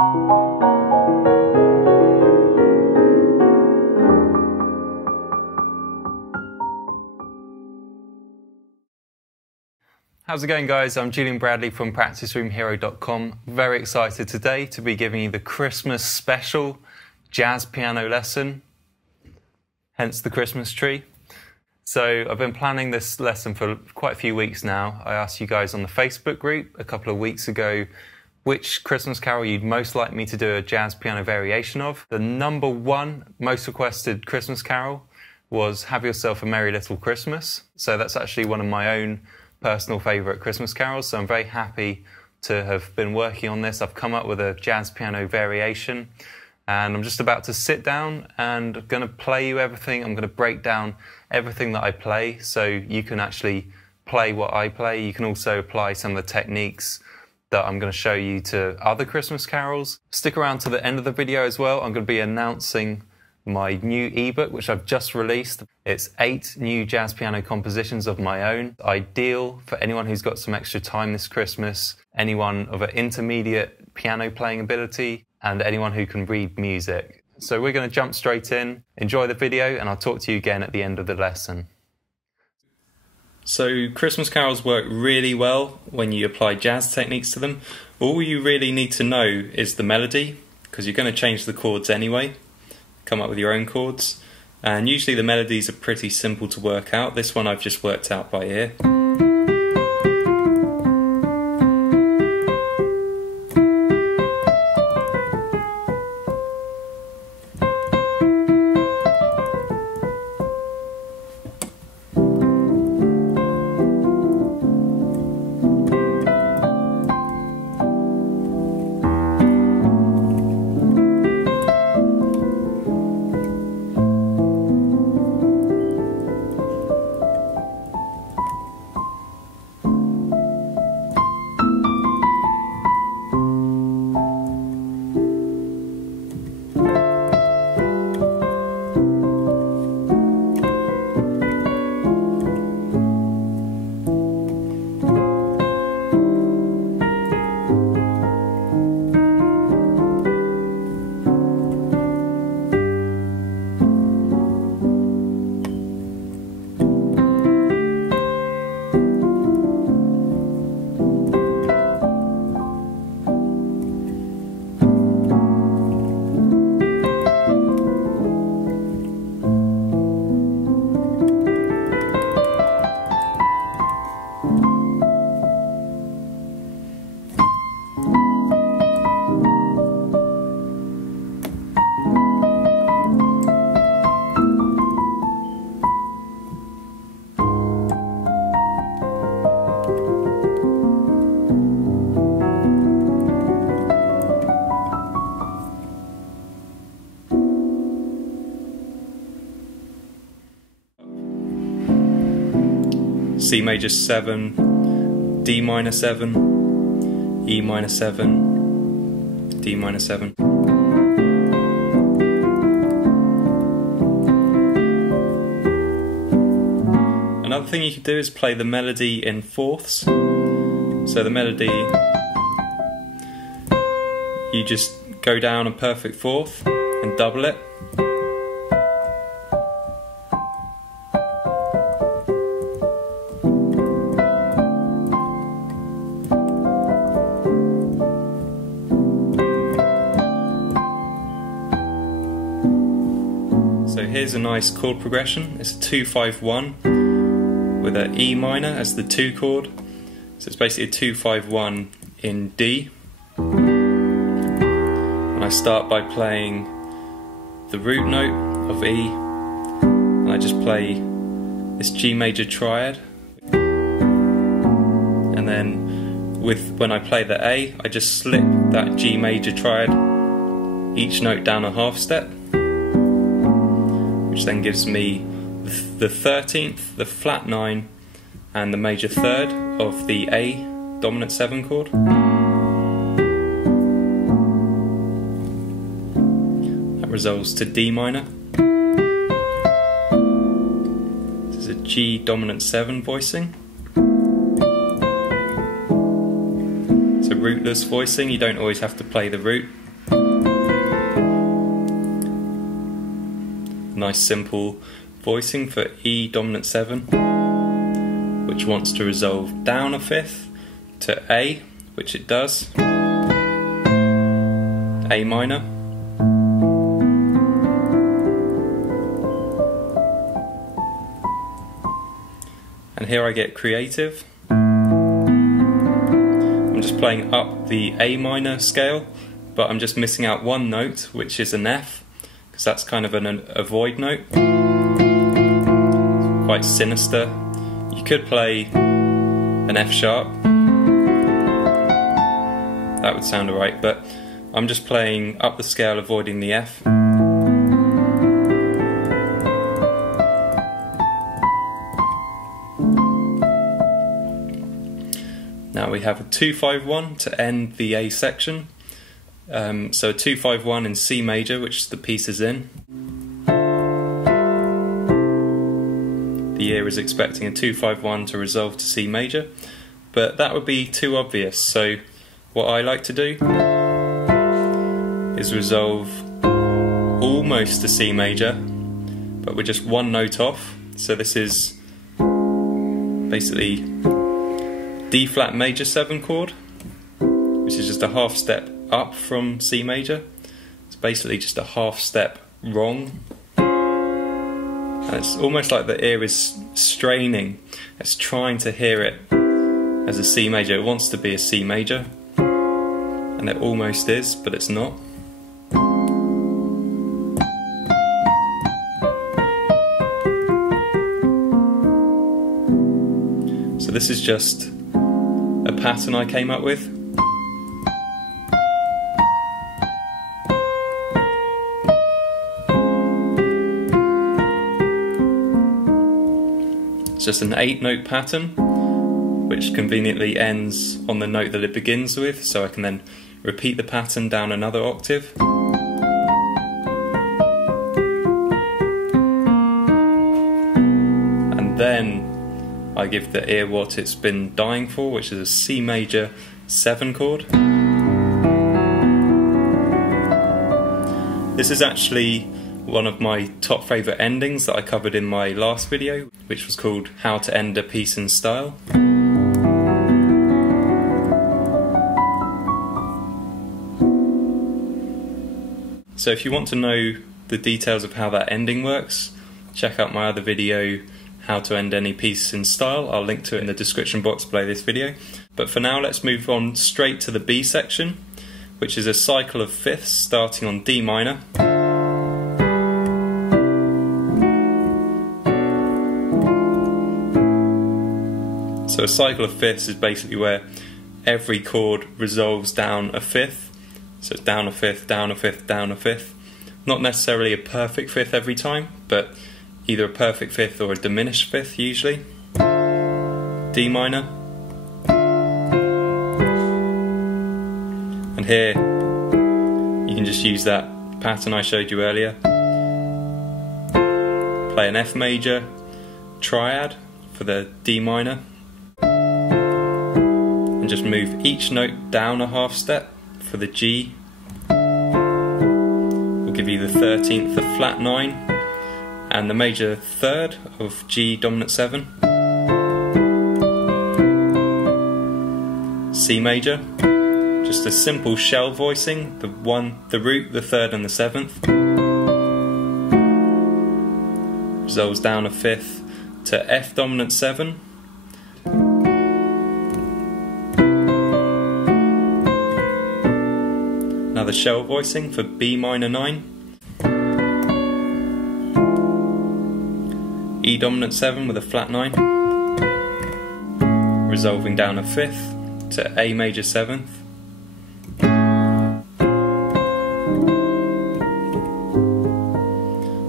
How's it going, guys? I'm Julian Bradley from PracticeRoomHero.com. Very excited today to be giving you the Christmas special jazz piano lesson, hence the Christmas tree. So I've been planning this lesson for quite a few weeks now. I asked you guys on the Facebook group a couple of weeks ago which Christmas carol you'd most like me to do a jazz piano variation of. The number one most requested Christmas carol was Have Yourself a Merry Little Christmas. So that's actually one of my own personal favourite Christmas carols, so I'm very happy to have been working on this. I've come up with a jazz piano variation, and I'm just about to sit down and I'm going to play you everything. I'm going to break down everything that I play so you can actually play what I play. You can also apply some of the techniques that I'm going to show you to other Christmas carols. Stick around to the end of the video as well. I'm going to be announcing my new ebook, which I've just released. It's 8 new jazz piano compositions of my own, ideal for anyone who's got some extra time this Christmas, anyone of an intermediate piano playing ability, and anyone who can read music. So we're going to jump straight in, enjoy the video, and I'll talk to you again at the end of the lesson. So Christmas carols work really well when you apply jazz techniques to them. All you really need to know is the melody, because you're going to change the chords anyway. Come up with your own chords, and usually the melodies are pretty simple to work out. This one I've just worked out by ear. C major 7, D minor 7, E minor 7, D minor 7. Another thing you can do is play the melody in fourths. So the melody, you just go down a perfect fourth and double it. So here's a nice chord progression. It's a 2-5-1 with an E minor as the 2 chord. So it's basically a 2-5-1 in D. And I start by playing the root note of E, and I just play this G major triad. And then when I play the A, I just slip that G major triad each note down a half step, which then gives me the 13th, the flat 9, and the major 3rd of the A dominant 7 chord. That resolves to D minor. This is a G dominant 7 voicing. So rootless voicing, you don't always have to play the root. Nice simple voicing for E dominant 7, which wants to resolve down a fifth to A, which it does, A minor, and here I get creative. I'm just playing up the A minor scale, but I'm just missing out one note, which is an F, because that's kind of a void note. It's quite sinister. You could play an F sharp, that would sound alright, but I'm just playing up the scale, avoiding the F. Now we have a 2-5-1 to end the A section. So a 2-5-1 in C major, which the piece is in. The ear is expecting a 2-5-1 to resolve to C major, but that would be too obvious. So what I like to do is resolve almost to C major, but we're just one note off. So this is basically D flat major 7 chord, which is just a half step up from C major. It's basically just a half step wrong. And it's almost like the ear is straining. It's trying to hear it as a C major. It wants to be a C major, and it almost is, but it's not. So this is just a pattern I came up with. It's just an 8-note pattern, which conveniently ends on the note that it begins with, so I can then repeat the pattern down another octave. And then I give the ear what it's been dying for, which is a C major 7 chord. This is actually one of my top favourite endings that I covered in my last video, which was called How to End a Piece in Style. So if you want to know the details of how that ending works, check out my other video, How to End Any Piece in Style. I'll link to it in the description box below this video. But for now, let's move on straight to the B section, which is a cycle of fifths starting on D minor. So a cycle of fifths is basically where every chord resolves down a fifth. So it's down a fifth, down a fifth, down a fifth. Not necessarily a perfect fifth every time, but either a perfect fifth or a diminished fifth usually. D minor. And here you can just use that pattern I showed you earlier. Play an F major triad for the D minor. And just move each note down a half step for the G. We'll give you the 13th of flat 9 and the major third of G dominant 7. C major, just a simple shell voicing, the root, the third and the 7th. Resolves down a fifth to F dominant 7. Another shell voicing for B minor 9. E dominant 7 with a flat 9. Resolving down a fifth to A major 7th.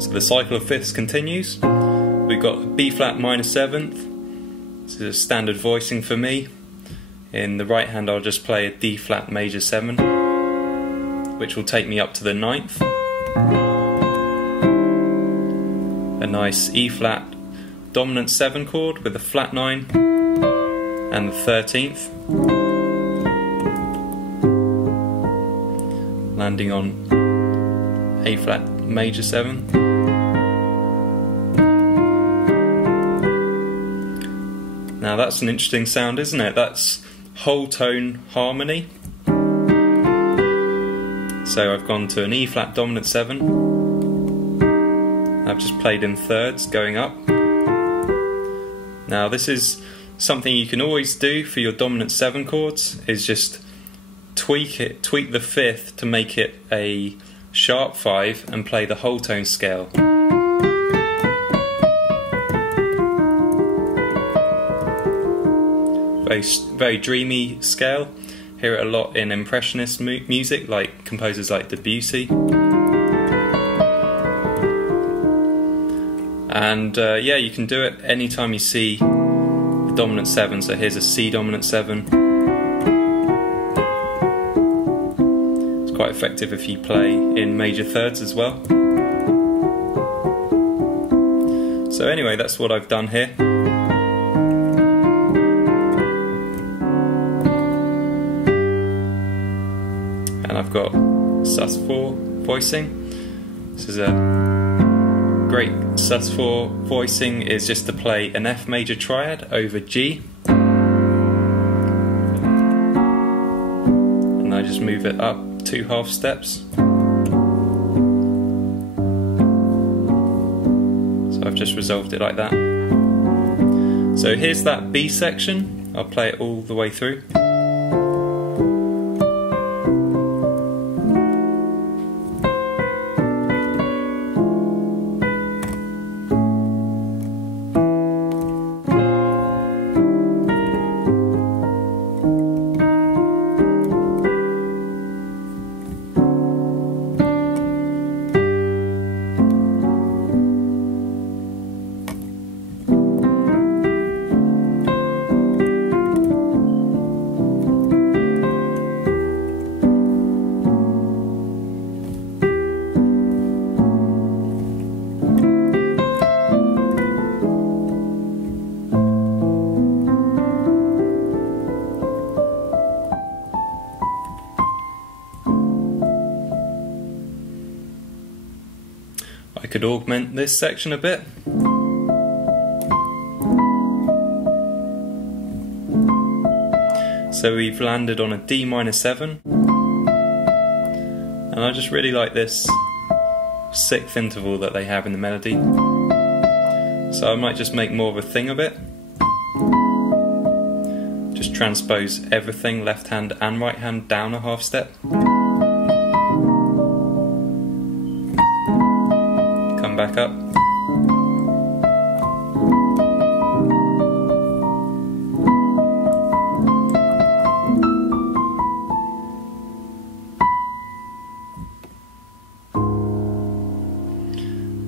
So the cycle of fifths continues. We've got B flat minor 7th. This is a standard voicing for me. In the right hand I'll just play a D flat major 7, which will take me up to the 9th. A nice E flat dominant 7 chord with a flat 9 and the 13th, landing on A flat major 7. that's an interesting sound, isn't it? That's whole tone harmony. So I've gone to an E flat dominant 7. I've just played in thirds going up. Now this is something you can always do for your dominant 7 chords, is just tweak the fifth to make it a sharp 5 and play the whole tone scale. Very dreamy scale. Hear it a lot in impressionist music, like composers like Debussy. And yeah, you can do it anytime you see the dominant 7. So here's a C dominant 7. It's quite effective if you play in major thirds as well. So anyway, that's what I've done here. And I've got sus4 voicing. This is a great sus4 voicing, is just to play an F major triad over G. And I just move it up 2 half steps. So I've just resolved it like that. So here's that B section. I'll play it all the way through. I could augment this section a bit. So we've landed on a D minor 7, and I just really like this 6th interval that they have in the melody. So I might just make more of a thing of it. Just transpose everything, left hand and right hand, down a half step. Back up.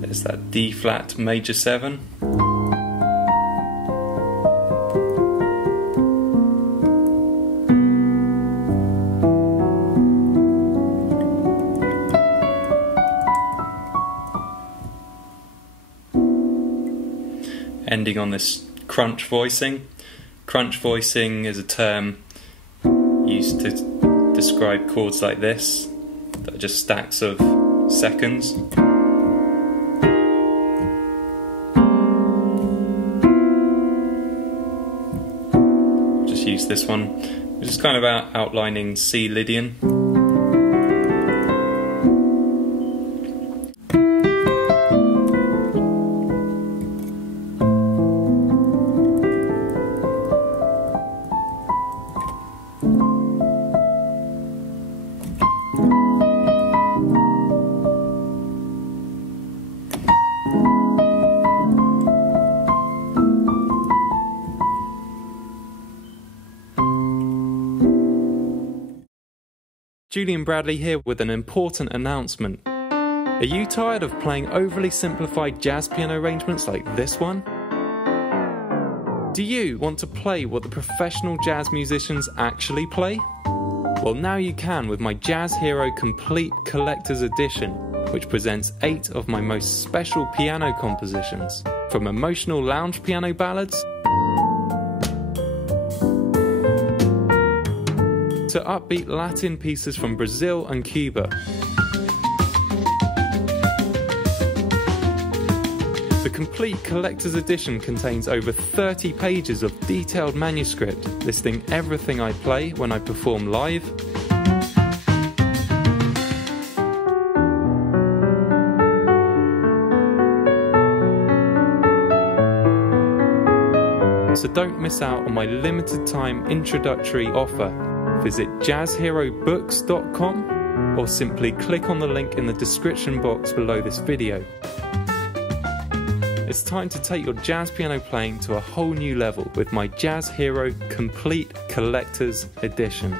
There's that D flat major 7. Ending on this crunch voicing. Crunch voicing is a term used to describe chords like this, that are just stacks of seconds. Just use this one, which is kind of outlining C Lydian. Julian Bradley here with an important announcement. Are you tired of playing overly simplified jazz piano arrangements like this one? Do you want to play what the professional jazz musicians actually play? Well, now you can with my Jazz Hero Complete Collector's Edition, which presents 8 of my most special piano compositions, from emotional lounge piano ballads to upbeat Latin pieces from Brazil and Cuba. The complete collector's edition contains over 30 pages of detailed manuscript listing everything I play when I perform live, so don't miss out on my limited time introductory offer. Visit jazzherobooks.com or simply click on the link in the description box below this video. It's time to take your jazz piano playing to a whole new level with my Jazz Hero Complete Collector's Edition.